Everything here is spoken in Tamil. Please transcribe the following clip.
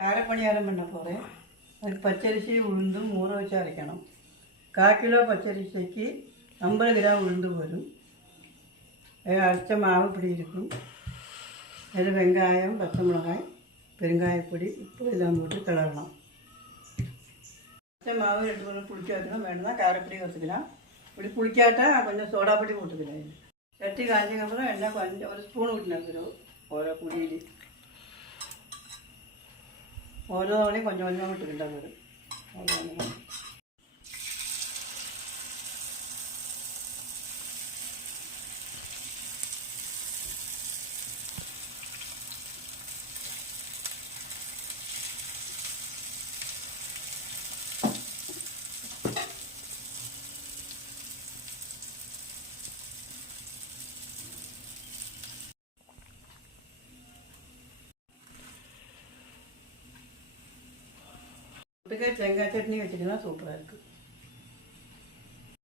காரப்பணியாரம் பண்ண போகிறேன். அதுக்கு பச்சரிசி உளுந்தும் ஊற வச்சு அரைக்கணும். 1/4 கிலோ பச்சரிசிக்கு 50 கிராம் உளுந்து வரும். அரைச்ச மாவு இப்படி இருக்கும். அதில் வெங்காயம், பச்சை மிளகாய், பெருங்காயப்பொடி, உப்பு எல்லாம் போட்டு கிளறலாம். பச்சை மாவு 2 முறை புளிக்க வைக்கணும். வேணும்னா காரப்பொடி வச்சுக்கலாம். இப்படி புளிக்காட்டா கொஞ்சம் சோடாப்பொடி போட்டுக்கலாம். சட்டி காய்ஞ்சதுக்கப்புறம் எண்ணெய் கொஞ்சம் ஒரு ஸ்பூன் விட்டுனோம். ஓரோ பொடியில் ഓരോ തവണയും கொஞ்சம் கொஞ்சமாக விட்டுக்கிட்டால் வரும். அவ்வளோ தேங்காய் சட்னி வச்சுக்கலாம். சூப்பராக இருக்குது.